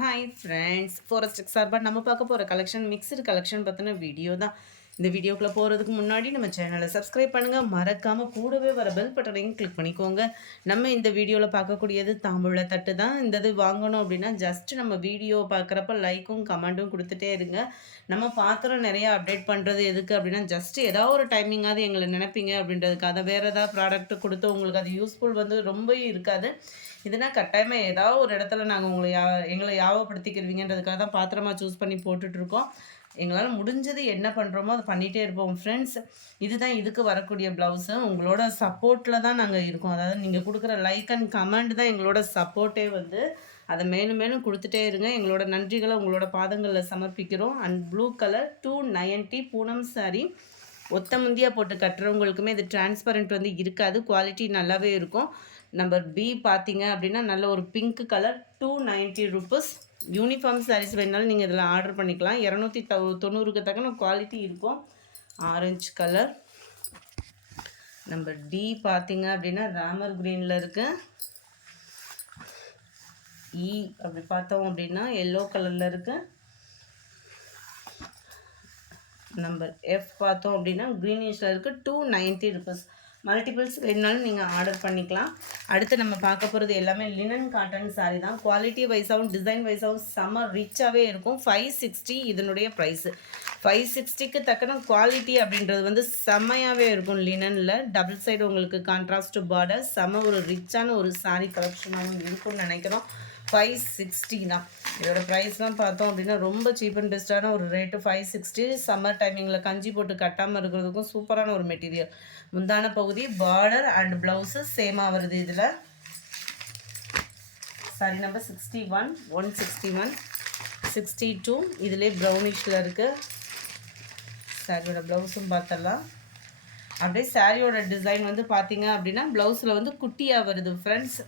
Hi friends, forest சார்பாக நம்ம பார்க்க போகிற கலெக்ஷன் மிக்சடு கலெக்ஷன் பற்றின வீடியோ தான். இந்த வீடியோக்குள்ளே போகிறதுக்கு முன்னாடி நம்ம சேனலை சப்ஸ்கிரைப் பண்ணுங்கள், மறக்காமல் கூடவே வர பெல் பட்டனையும் கிளிக் பண்ணிக்கோங்க. நம்ம இந்த வீடியோவில் பார்க்கக்கூடியது தாம்பூல தட்டு தான். இந்த இது வாங்கணும் அப்படின்னா ஜஸ்ட் நம்ம வீடியோ பார்க்குறப்ப லைக்கும் கமெண்ட்டும் கொடுத்துட்டே இருங்க. நம்ம பாத்திரம் நிறையா அப்டேட் பண்ணுறது எதுக்கு அப்படின்னா ஜஸ்ட் ஏதாவது ஒரு டைமிங்காவது எங்களை நினைப்பீங்க அப்படின்றதுக்காக. வேறு ஏதாவது ப்ராடக்ட் கொடுத்து உங்களுக்கு அது யூஸ்ஃபுல் ரொம்ப இருக்காது. இதுனா கட்டாயமாக ஏதாவது ஒரு இடத்துல நாங்கள் உங்களை எங்களை யாவப்படுத்திக்கிருவீங்கன்றதுக்காக தான் பாத்திரமா சூஸ் பண்ணி போட்டுட்ருக்கோம். எங்களால் முடிஞ்சது என்ன பண்ணுறோமோ அதை பண்ணிகிட்டே இருப்போம் ஃப்ரெண்ட்ஸ். இதுதான் இதுக்கு வரக்கூடிய ப்ளவுஸு. உங்களோட சப்போர்ட்டில் தான் நாங்கள் இருக்கோம். அதாவது நீங்கள் கொடுக்குற லைக் அண்ட் கமெண்ட் தான் எங்களோட சப்போர்ட்டே அதை மேலும் மேலும் கொடுத்துட்டே இருங்க. எங்களோட நன்றிகளை உங்களோட பாதங்களில் சமர்ப்பிக்கிறோம். And blue colour 290 Poonam sari. ஒத்த முந்தியாக போட்டு கட்டுறவங்களுக்குமே இது டிரான்ஸ்பரண்ட் இருக்காது, குவாலிட்டி நல்லாவே இருக்கும். நம்பர் பி பார்த்தீங்க அப்படின்னா நல்ல ஒரு pink colour 290 rupees. Uniform saris வேணாலும் நீங்கள் இதில் ஆர்டர் பண்ணிக்கலாம். 290க்கு தக்கன குவாலிட்டி இருக்கும். Orange colour. நம்பர் டி பார்த்தீங்க அப்படின்னா ராமர் க்ரீனில் இருக்கு. இ அப்படி பார்த்தோம் அப்படின்னா எல்லோ கலரில் இருக்குது. நம்பர் எஃப் பார்த்தோம் அப்படின்னா க்ரீனிஷில் இருக்குது. 290 ருபீஸ். மல்டிபிள்ஸ் வேணுனாலும் நீங்கள் ஆர்டர் பண்ணிக்கலாம். அடுத்து நம்ம பார்க்க போகிறது எல்லாமே லினன் காட்டன் சாரீ தான். குவாலிட்டி வைஸாகவும் டிசைன் வைஸாகவும் செம்ம ரிச்சாகவே இருக்கும். 560 இதனுடைய ப்ரைஸு. 560க்கு தக்கன குவாலிட்டி அப்படின்றது செம்மையாகவே இருக்கும். லினனில் டபுள் சைடு உங்களுக்கு கான்ட்ராஸ்ட் பார்டர், செம்ம ஒரு ரிச்சான ஒரு சாரீ கலெக்ஷனாகவும் இருக்கும்னு நினைக்கிறோம். 560 தான் இதோட ப்ரைஸ்லாம் பார்த்தோம் அப்படின்னா ரொம்ப சீப் அண்ட் பெஸ்ட்டான ஒரு ரேட்டு. 560. சம்மர் டைமிங்கில் கஞ்சி போட்டு கட்டாமல் இருக்கிறதுக்கும் சூப்பரான ஒரு மெட்டீரியல். முந்தான பகுதி பார்டர் அண்ட் ப்ளவுஸு சேமாக வருது. இதில் சாரி நம்பர் 61, 161, 62. இதிலே ப்ரௌனிஷில் இருக்குது. சாரியோட ப்ளவுஸும் பார்த்தலாம். அப்படியே சாரியோட டிசைன் பார்த்தீங்க அப்படின்னா ப்ளவுஸில் குட்டியாக வருது ஃப்ரெண்ட்ஸ்.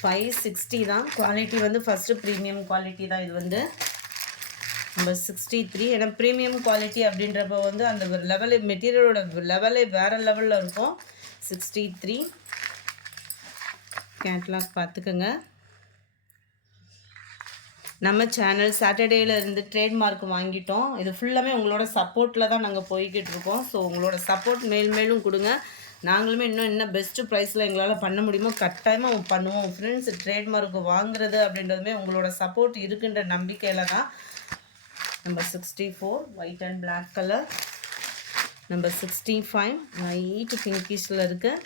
560 தான். குவாலிட்டி ஃபஸ்ட்டு ப்ரீமியம் குவாலிட்டி தான். இது நம்பர் 63. ஏன்னா ப்ரீமியம் குவாலிட்டி அப்படின்றப்போ அந்த லெவலு மெட்டீரியலோட லெவலே வேறு லெவலில் இருக்கும். 63 கேட்லாக் பார்த்துக்கோங்க. நம்ம சேனல் சாட்டர்டேலேருந்து ட்ரேட்மார்க் வாங்கிட்டோம். இது ஃபுல்லாமே உங்களோட சப்போர்ட்டில் தான் நாங்கள் போய்கிட்டு இருக்கோம். ஸோ உங்களோட சப்போர்ட் மேலும் கொடுங்க. நாங்களுமே இன்னும் பெஸ்ட்டு ப்ரைஸில் எங்களால் பண்ண முடியுமோ கட்டாயமாக பண்ணுவோம் ஃப்ரெண்ட்ஸ். ட்ரேட்மார்க் வாங்குறது அப்படின்றதுமே உங்களோட சப்போர்ட் இருக்குன்ற நம்பிக்கையில் தான். Number 64 white and black colour. Number 65 light பிங்கிஷில் இருக்குது.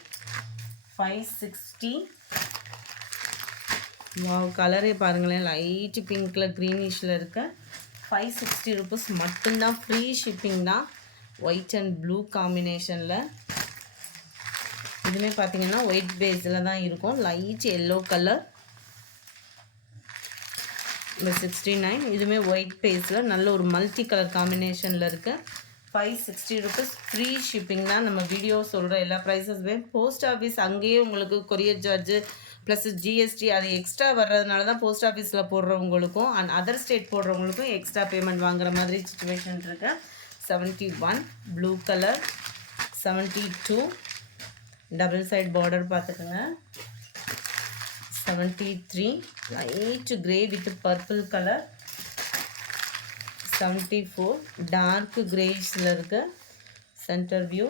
560. வாவ், கலரே பாருங்களேன், லைட் பிங்க்கில் க்ரீனிஷில் இருக்குது. 560 ருபீஸ் மட்டும்தான். ஃப்ரீ ஷிப்பிங் தான். ஒயிட் அண்ட் ப்ளூ காம்பினேஷனில். இதுவுமே பார்த்தீங்கன்னா ஒயிட் பேஸில் தான் இருக்கும். Light yellow colour. இந்த 69 இதுவுமே ஒயிட் பேஸில் நல்ல ஒரு மல்டி கலர் காம்பினேஷனில் இருக்குது. 560 ருபீஸ். ஃப்ரீ ஷிப்பிங் தான். நம்ம வீடியோ சொல்கிற எல்லா ப்ரைஸஸுமே போஸ்ட் ஆஃபீஸ் அங்கேயே உங்களுக்கு கொரியர் சார்ஜு ப்ளஸ் ஜிஎஸ்டி அது எக்ஸ்ட்ரா வர்றதுனால தான் போஸ்ட் ஆஃபீஸில் போடுறவங்களுக்கும் அண்ட் அதர் ஸ்டேட் போடுறவங்களுக்கும் எக்ஸ்ட்ரா பேமெண்ட் வாங்குற மாதிரி சிச்சுவேஷன் இருக்குது. 71 blue colour. 72 double side border பார்த்துக்கோங்க. 73 light grey with purple colour. 74 dark கிரேஸில் இருக்குது. Centre view.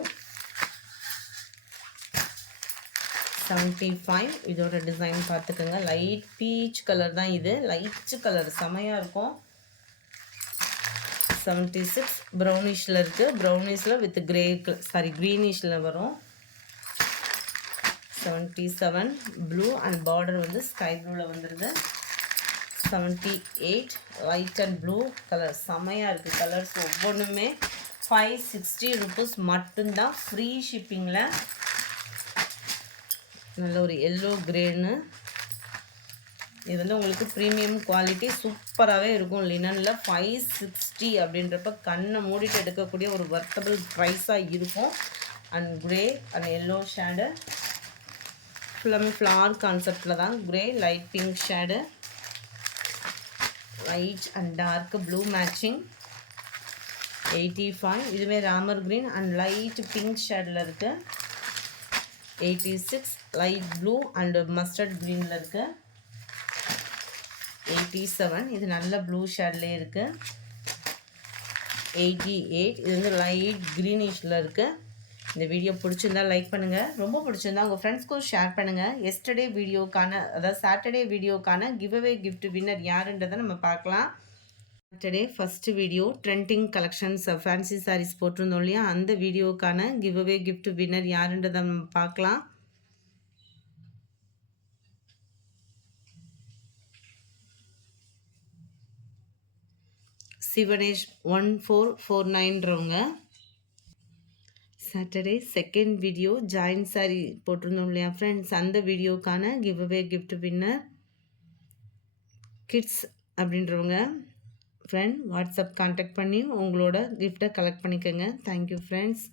75 இதோட டிசைன் பார்த்துக்கோங்க. லைட் பீச் கலர் தான் இது. லைட் கலர் செமையாக இருக்கும். 76 ப்ரௌனிஷில் இருக்குது. ப்ரௌனிஷில் வித் கிரே க்ரீனிஷில் வரும். 77 ப்ளூ அண்ட் பார்டர் ஸ்கை ப்ளூவில் வந்துடுது. 78 ஒயிட் அண்ட் ப்ளூ கலர் செமையாக இருக்குது. கலர்ஸ் ஒவ்வொன்றுமே 560 ருபீஸ் மட்டும்தான். ஃப்ரீ ஷிப்பிங்கில். நல்ல ஒரு எல்லோ கிரேன்னு. இது உங்களுக்கு ப்ரீமியம் குவாலிட்டி சூப்பராகவே இருக்கும். லினனில் 560 அப்படின்றப்ப கண்ணை மூடிட்டு எடுக்கக்கூடிய ஒரு வர்த்தபிள் ப்ரைஸாக இருக்கும். And grey and yellow shade ஃபுல்லாமே ஃப்ளார் கான்செப்டில் தான். Grey light pink shade, light and dark blue matching. 85 இதுவே ராமர் க்ரீன் அண்ட் லைட் பிங்க் ஷேடில் இருக்குது. 86 லைட் ப்ளூ அண்டு மஸ்டர்ட் க்ரீனில் இருக்குது. 87. இது நல்ல ப்ளூ ஷேட்லேயே இருக்குது. 88. இது வந்து லைட் க்ரீனிஷில் இருக்குது. இந்த வீடியோ பிடிச்சிருந்தா லைக் பண்ணுங்கள். ரொம்ப பிடிச்சிருந்தா உங்கள் ஃப்ரெண்ட்ஸ்க்கும் ஷேர் பண்ணுங்கள். எஸ்டர்டே வீடியோக்கான, அதாவது சாட்டர்டே வீடியோக்கான கிவ்அவே கிஃப்ட் வின்னர் யாருன்றதை நம்ம பார்க்கலாம். Saturday first video trending collections fancy saris போட்டிருந்தோம் இல்லையா, அந்த வீடியோக்கான கிவ்அவே கிஃப்ட் வின்னர் யாருன்றதை நம்ம பார்க்கலாம். சிவனேஷ் 1449ன்றவங்க. Saturday second video join sari போட்டிருந்தோம் இல்லையா ஃப்ரெண்ட்ஸ், அந்த வீடியோக்கான கிவ்அவே கிஃப்ட் வின்னர் கிட்ஸ் அப்படின்றவங்க. ஃப்ரெண்ட் வாட்ஸ்அப் கான்டாக்ட் பண்ணி உங்களோட கிஃப்டை கலெக்ட் பண்ணிக்கோங்க. Thank you friends.